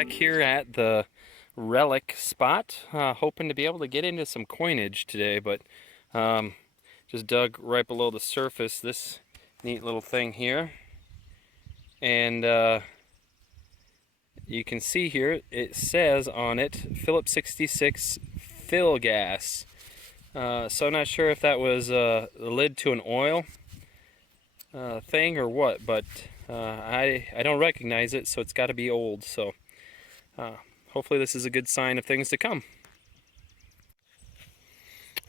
back here at the Relic spot, hoping to be able to get into some coinage today, but just dug right below the surface this neat little thing here, and you can see here it says on it Phillips 66 fill gas. So I'm not sure if that was the lid to an oil thing or what, but I don't recognize it, so it's got to be old. So hopefully this is a good sign of things to come.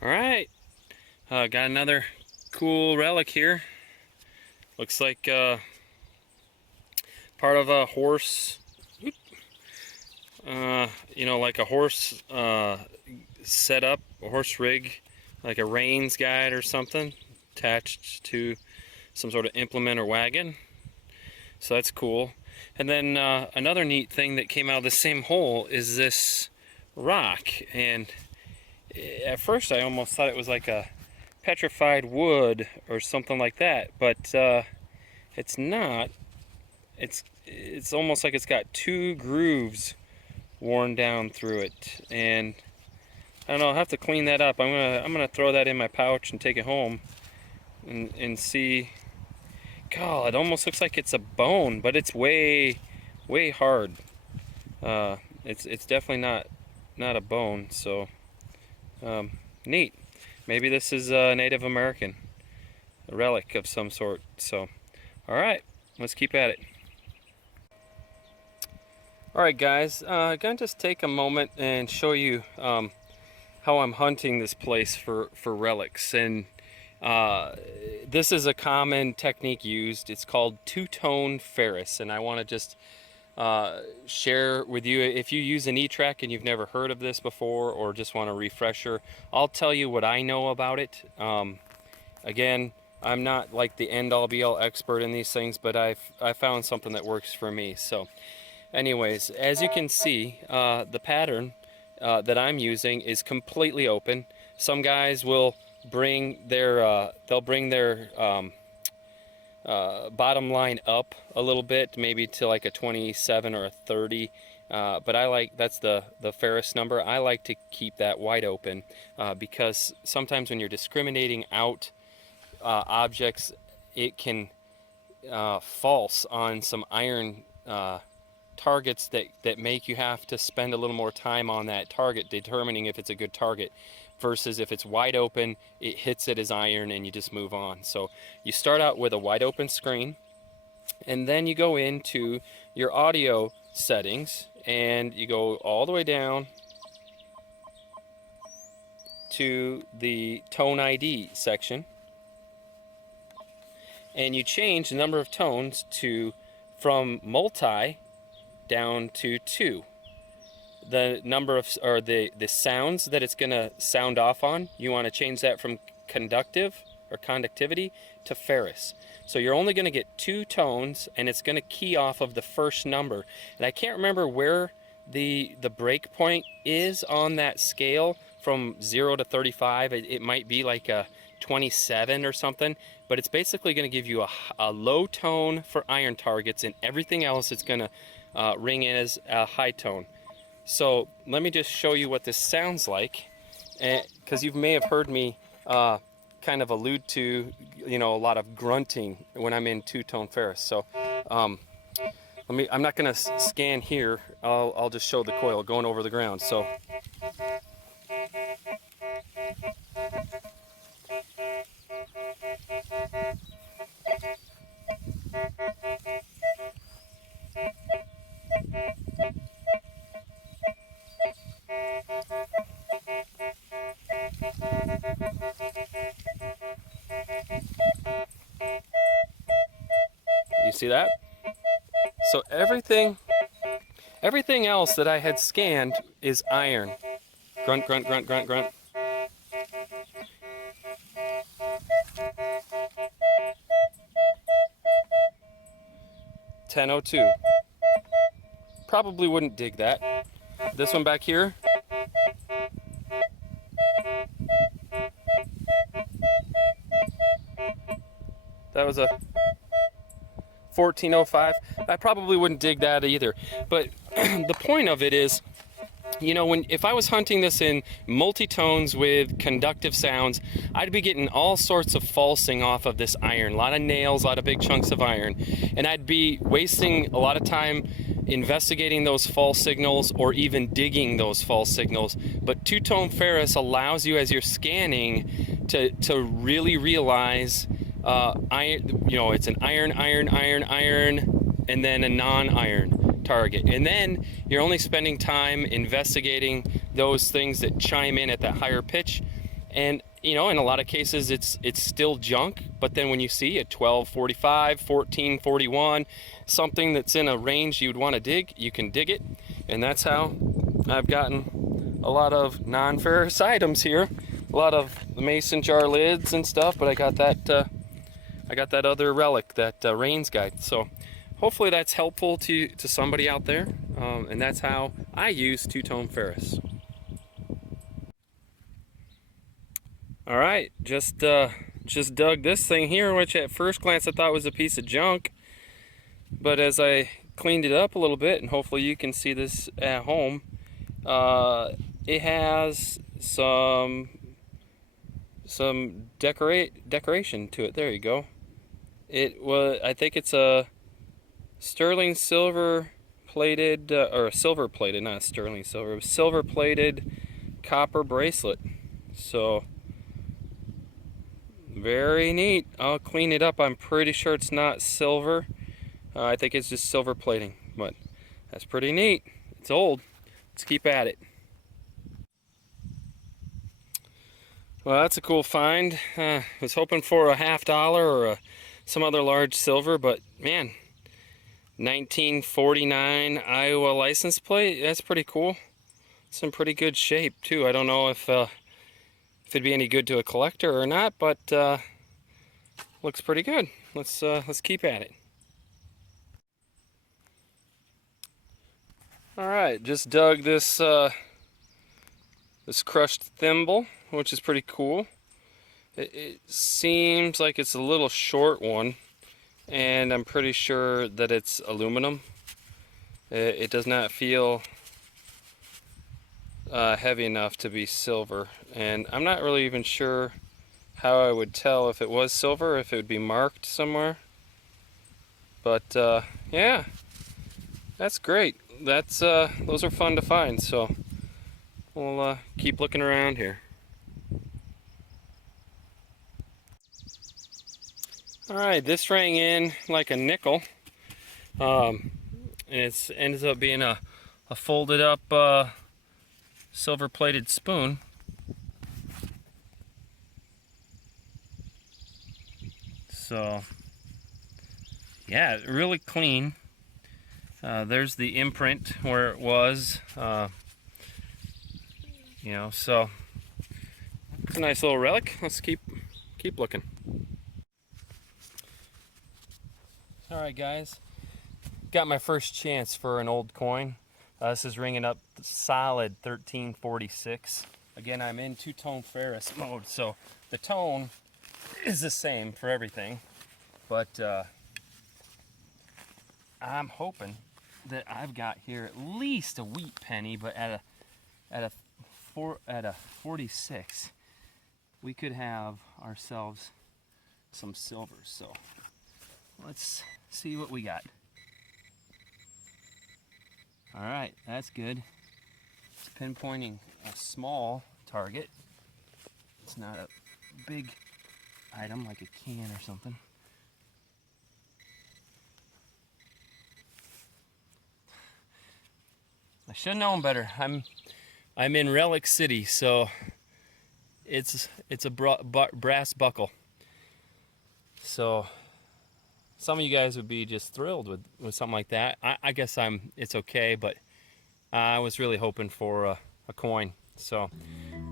All right, got another cool relic here. Looks like part of a horse, you know, like a horse setup, a horse rig, like a reins guide or something, attached to some sort of implement or wagon. So that's cool. And then another neat thing that came out of the same hole is this rock. And at first I almost thought it was like a petrified wood or something like that, but it's not. It's almost like it's got two grooves worn down through it, and I don't know, I'll have to clean that up. I'm gonna throw that in my pouch and take it home and see. God, it almost looks like it's a bone, but it's way hard. It's definitely not a bone. So neat. Maybe this is a Native American, a relic of some sort. So all right, let's keep at it. All right, guys, I'm gonna just take a moment and show you how I'm hunting this place for relics. And this is a common technique used. It's called two-tone Ferrous, and I want to just share with you, if you use an E-Trac and you've never heard of this before or just want a refresher, I'll tell you what I know about it. Again, I'm not like the end-all be-all expert in these things, but I found something that works for me. So anyways, as you can see, the pattern that I'm using is completely open. Some guys will bring their bottom line up a little bit, maybe to like a 27 or a 30, but I like, that's the Ferrous number. I like to keep that wide open because sometimes when you're discriminating out objects, it can false on some iron targets that make you have to spend a little more time on that target determining if it's a good target, versus if it's wide open, it hits it as iron and you just move on. So you start out with a wide open screen, and then you go into your audio settings and you go all the way down to the tone ID section, and you change the number of tones from multi down to 2. The number of, or the sounds that it's going to sound off on, you want to change that from conductive or conductivity to Ferrous. So you're only going to get 2 tones, and it's going to key off of the first number. And I can't remember where the break point is on that scale from 0 to 35. It might be like a 27 or something, but it's basically going to give you a low tone for iron targets, and everything else it's going to ring in as a high tone. So let me just show you what this sounds like, because you may have heard me kind of allude to, you know, a lot of grunting when I'm in two-tone Ferrous. So I'm not going to scan here. I'll just show the coil going over the ground. So you see that? So everything else that I had scanned is iron. Grunt, grunt, grunt, grunt, grunt. $10.02. Probably wouldn't dig that. This one back here. That was a 1405. I probably wouldn't dig that either. But the point of it is, you know, if I was hunting this in multi-tones with conductive sounds, I'd be getting all sorts of falsing off of this iron. A lot of nails, a lot of big chunks of iron. And I'd be wasting a lot of time investigating those false signals or even digging those false signals. But two-tone ferrous allows you, as you're scanning, to really realize iron, you know, it's an iron, and then a non-iron target. And then you're only spending time investigating those things that chime in at that higher pitch. And you know, in a lot of cases it's still junk, but then when you see a 1245, 1441, something that's in a range you'd want to dig, you can dig it. And that's how I've gotten a lot of non-ferrous items here. A lot of the mason jar lids and stuff, but I got that other relic, that Rains guide. So hopefully that's helpful to somebody out there, and that's how I use two-tone ferrous. All right, just dug this thing here, which at first glance I thought was a piece of junk, but as I cleaned it up a little bit, and hopefully you can see this at home, it has some decoration to it. There you go. I think it's a sterling silver plated, or a silver plated, not sterling silver, silver plated copper bracelet. So very neat. I'll clean it up. I'm pretty sure it's not silver. I think it's just silver plating, but that's pretty neat. It's old. Let's keep at it. Well, that's a cool find. I was hoping for a $50 or some other large silver, but man, 1949 Iowa license plate. That's pretty cool. It's in pretty good shape too. I don't know if it'd be any good to a collector or not, but looks pretty good. Let's keep at it. All right, just dug this this crushed thimble, which is pretty cool. It seems like it's a little short one, and I'm pretty sure that it's aluminum. It does not feel heavy enough to be silver, and I'm not really even sure how I would tell if it was silver, if it would be marked somewhere. But yeah, that's great. Those are fun to find, so we'll keep looking around here. Alright, this rang in like a nickel. It ends up being a folded up silver plated spoon. So yeah, really clean. There's the imprint where it was, you know, so it's a nice little relic. Let's keep looking. Alright guys, got my first chance for an old coin. This is ringing up solid 1346. Again, I'm in two-tone ferrous mode, so the tone is the same for everything, but I'm hoping that I've got here at least a wheat penny, but at a 46 we could have ourselves some silver. So let's see what we got. All right, that's good. It's pinpointing a small target. It's not a big item like a can or something. I should have known better. I'm in Relic City, so it's a brass buckle. So some of you guys would be just thrilled with something like that. I guess it's okay, but I was really hoping for a coin. So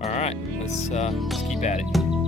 all right, let's keep at it.